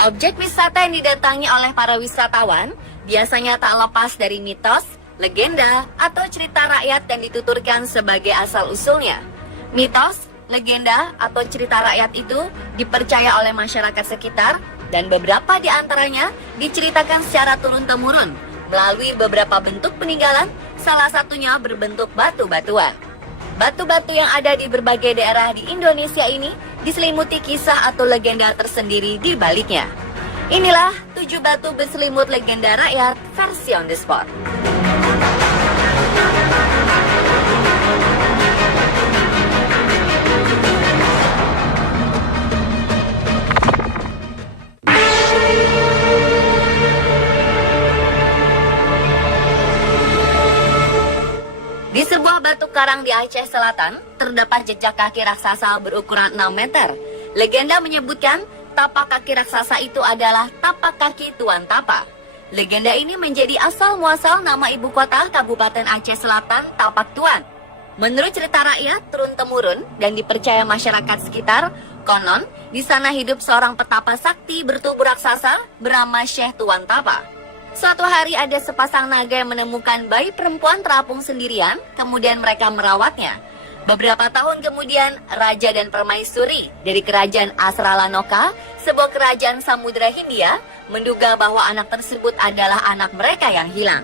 Objek wisata yang didatangi oleh para wisatawan biasanya tak lepas dari mitos, legenda, atau cerita rakyat yang dituturkan sebagai asal-usulnya. Mitos, legenda, atau cerita rakyat itu dipercaya oleh masyarakat sekitar dan beberapa di antaranya diceritakan secara turun-temurun melalui beberapa bentuk peninggalan, salah satunya berbentuk batu-batuan. Batu-batu yang ada di berbagai daerah di Indonesia ini diselimuti kisah atau legenda tersendiri di baliknya. Inilah 7 batu berselimut legenda rakyat versi On The Spot. Di sebuah batu karang di Aceh Selatan, terdapat jejak kaki raksasa berukuran 6 meter. Legenda menyebutkan, tapak kaki raksasa itu adalah tapak kaki Tuan Tapa. Legenda ini menjadi asal-muasal nama ibu kota Kabupaten Aceh Selatan, Tapak Tuan. Menurut cerita rakyat turun-temurun dan dipercaya masyarakat sekitar, konon di sana hidup seorang petapa sakti bertubuh raksasa bernama Syekh Tuan Tapa. Suatu hari ada sepasang naga yang menemukan bayi perempuan terapung sendirian, kemudian mereka merawatnya. Beberapa tahun kemudian, Raja dan Permaisuri dari kerajaan Asralanoka, sebuah kerajaan Samudra Hindia, menduga bahwa anak tersebut adalah anak mereka yang hilang.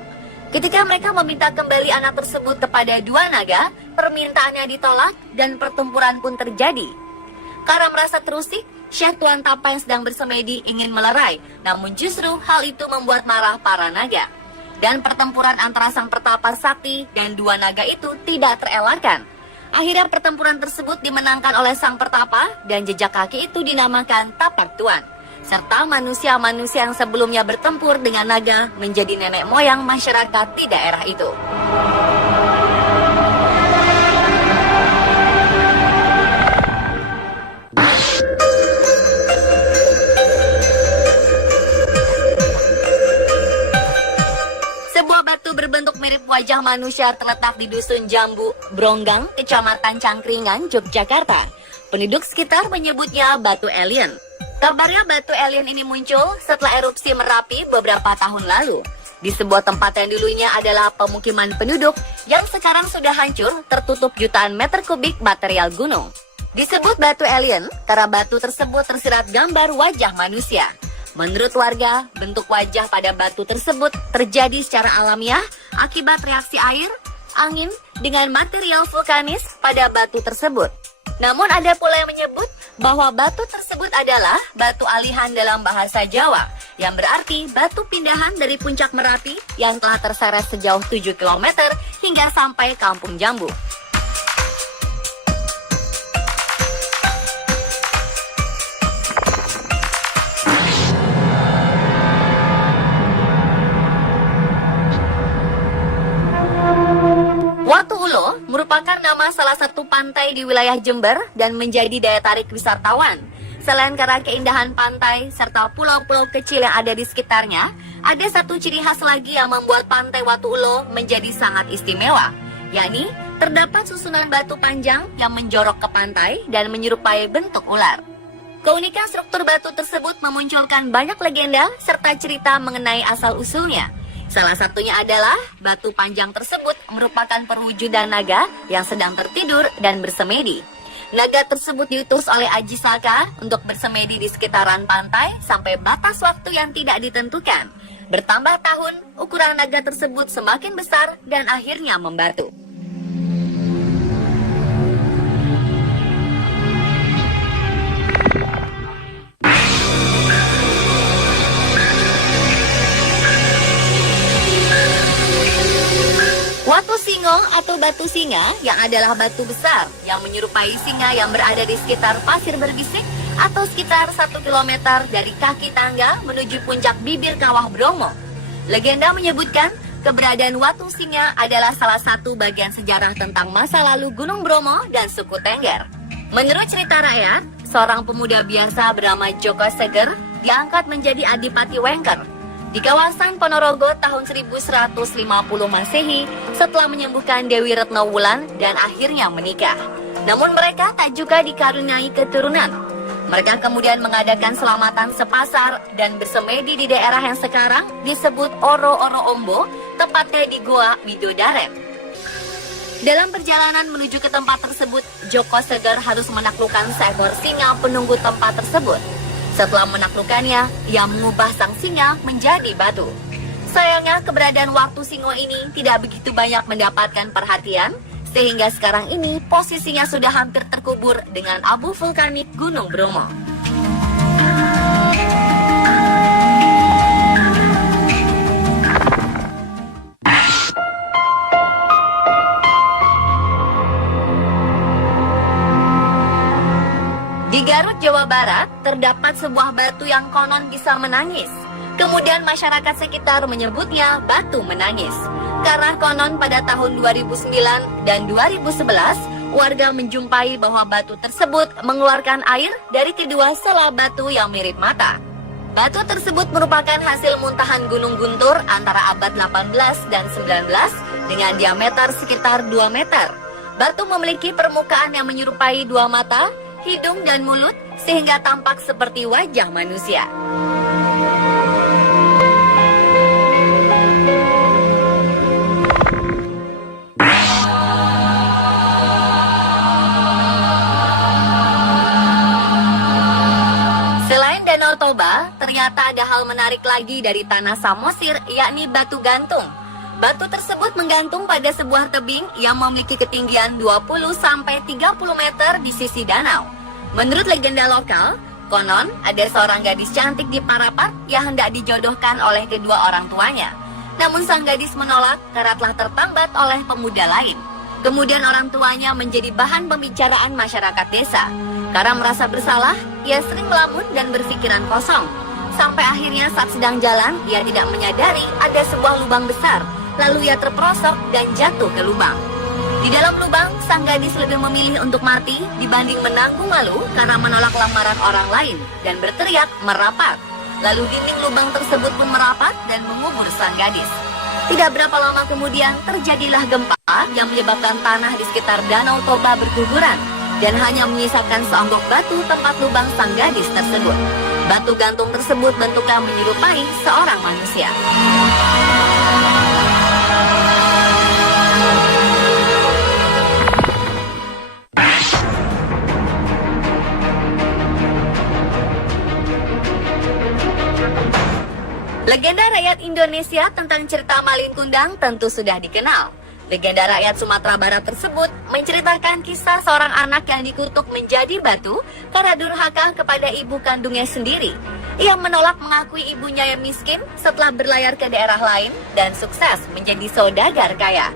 Ketika mereka meminta kembali anak tersebut kepada dua naga, permintaannya ditolak dan pertempuran pun terjadi. Karena merasa terusik, Syekh Tuan Tapa yang sedang bersemedi ingin melerai, namun justru hal itu membuat marah para naga. Dan pertempuran antara sang petapa sakti dan dua naga itu tidak terelakkan. Akhirnya pertempuran tersebut dimenangkan oleh sang pertapa dan jejak kaki itu dinamakan Tapak Tuan. Serta manusia-manusia yang sebelumnya bertempur dengan naga menjadi nenek moyang masyarakat di daerah itu. Batu berbentuk mirip wajah manusia terletak di Dusun Jambu, Bronggang, Kecamatan Cangkringan, Yogyakarta. Penduduk sekitar menyebutnya batu alien. Kabarnya batu alien ini muncul setelah erupsi Merapi beberapa tahun lalu. Di sebuah tempat yang dulunya adalah pemukiman penduduk yang sekarang sudah hancur tertutup jutaan meter kubik material gunung. Disebut batu alien karena batu tersebut tersirat gambar wajah manusia. Menurut warga, bentuk wajah pada batu tersebut terjadi secara alamiah akibat reaksi air, angin, dengan material vulkanis pada batu tersebut. Namun ada pula yang menyebut bahwa batu tersebut adalah batu alihan dalam bahasa Jawa, yang berarti batu pindahan dari puncak Merapi yang telah terseret sejauh 7 km hingga sampai Kampung Jambu. Watu Ulo merupakan nama salah satu pantai di wilayah Jember dan menjadi daya tarik wisatawan. Selain karena keindahan pantai serta pulau-pulau kecil yang ada di sekitarnya, ada satu ciri khas lagi yang membuat pantai Watu Ulo menjadi sangat istimewa, yakni terdapat susunan batu panjang yang menjorok ke pantai dan menyerupai bentuk ular. Keunikan struktur batu tersebut memunculkan banyak legenda serta cerita mengenai asal-usulnya. Salah satunya adalah batu panjang tersebut merupakan perwujudan naga yang sedang tertidur dan bersemedi. Naga tersebut diutus oleh Aji Saka untuk bersemedi di sekitaran pantai sampai batas waktu yang tidak ditentukan. Bertambah tahun, ukuran naga tersebut semakin besar dan akhirnya membatu. Watu Singong atau batu singa yang adalah batu besar yang menyerupai singa yang berada di sekitar Pasir Berbisik atau sekitar 1 km dari kaki tangga menuju puncak bibir kawah Bromo. Legenda menyebutkan keberadaan Watu Singa adalah salah satu bagian sejarah tentang masa lalu Gunung Bromo dan suku Tengger. Menurut cerita rakyat, seorang pemuda biasa bernama Joko Seger diangkat menjadi Adipati Wengker di kawasan Ponorogo tahun 1150 Masehi setelah menyembuhkan Dewi Retno Wulan dan akhirnya menikah. Namun mereka tak juga dikaruniai keturunan. Mereka kemudian mengadakan selamatan sepasar dan bersemedi di daerah yang sekarang disebut Oro-Oro Ombo, tepatnya di Goa Widodaren. Dalam perjalanan menuju ke tempat tersebut, Joko Seger harus menaklukkan seekor singa penunggu tempat tersebut. Setelah menaklukkannya, ia mengubah sang singa menjadi batu. Sayangnya, keberadaan waktu singo ini tidak begitu banyak mendapatkan perhatian, sehingga sekarang ini posisinya sudah hampir terkubur dengan abu vulkanik Gunung Bromo. Di Garut, Jawa Barat, terdapat sebuah batu yang konon bisa menangis. Kemudian masyarakat sekitar menyebutnya batu menangis. Karena konon pada tahun 2009 dan 2011, warga menjumpai bahwa batu tersebut mengeluarkan air dari kedua sela batu yang mirip mata. Batu tersebut merupakan hasil muntahan Gunung Guntur antara abad 18 dan 19 dengan diameter sekitar 2 meter. Batu memiliki permukaan yang menyerupai dua mata, hidung dan mulut sehingga tampak seperti wajah manusia. Selain Danau Toba, ternyata ada hal menarik lagi dari tanah Samosir, yakni batu gantung. Batu tersebut menggantung pada sebuah tebing yang memiliki ketinggian 20-30 meter di sisi danau. Menurut legenda lokal, konon ada seorang gadis cantik di Parapat yang hendak dijodohkan oleh kedua orang tuanya. Namun sang gadis menolak karena telah tertambat oleh pemuda lain. Kemudian orang tuanya menjadi bahan pembicaraan masyarakat desa. Karena merasa bersalah, ia sering melamun dan berpikiran kosong. Sampai akhirnya saat sedang jalan, ia tidak menyadari ada sebuah lubang besar. Lalu ia terperosok dan jatuh ke lubang. Di dalam lubang, sang gadis lebih memilih untuk mati dibanding menanggung malu karena menolak lamaran orang lain dan berteriak merapat. Lalu dinding lubang tersebut pun merapat dan mengubur sang gadis. Tidak berapa lama kemudian terjadilah gempa yang menyebabkan tanah di sekitar Danau Toba berguguran dan hanya menyisakan seonggok batu tempat lubang sang gadis tersebut. Batu gantung tersebut bentuknya menyerupai seorang manusia. Legenda rakyat Indonesia tentang cerita Malin Kundang tentu sudah dikenal. Legenda rakyat Sumatera Barat tersebut menceritakan kisah seorang anak yang dikutuk menjadi batu karena durhaka kepada ibu kandungnya sendiri. Ia menolak mengakui ibunya yang miskin setelah berlayar ke daerah lain dan sukses menjadi saudagar kaya.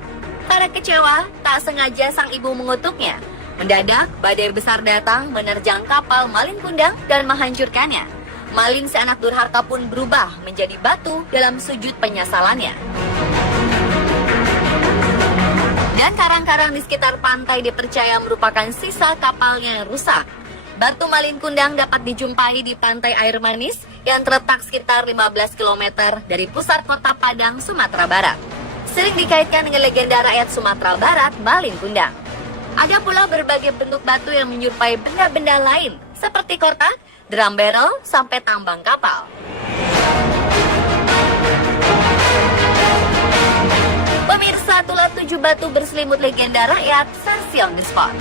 Karena kecewa, tak sengaja sang ibu mengutuknya. Mendadak, badai besar datang menerjang kapal Malin Kundang dan menghancurkannya. Malin si anak durhaka pun berubah menjadi batu dalam sujud penyesalannya. Dan karang-karang di sekitar pantai dipercaya merupakan sisa kapalnya yang rusak. Batu Malin Kundang dapat dijumpai di pantai Air Manis yang terletak sekitar 15 km dari pusat kota Padang, Sumatera Barat. Sering dikaitkan dengan legenda rakyat Sumatera Barat, Malin Kundang. Ada pula berbagai bentuk batu yang menyerupai benda-benda lain seperti kotak, drum barrel, sampai tambang kapal. Pemirsa, itulah 7 batu berselimut legenda rakyat versi on the spot.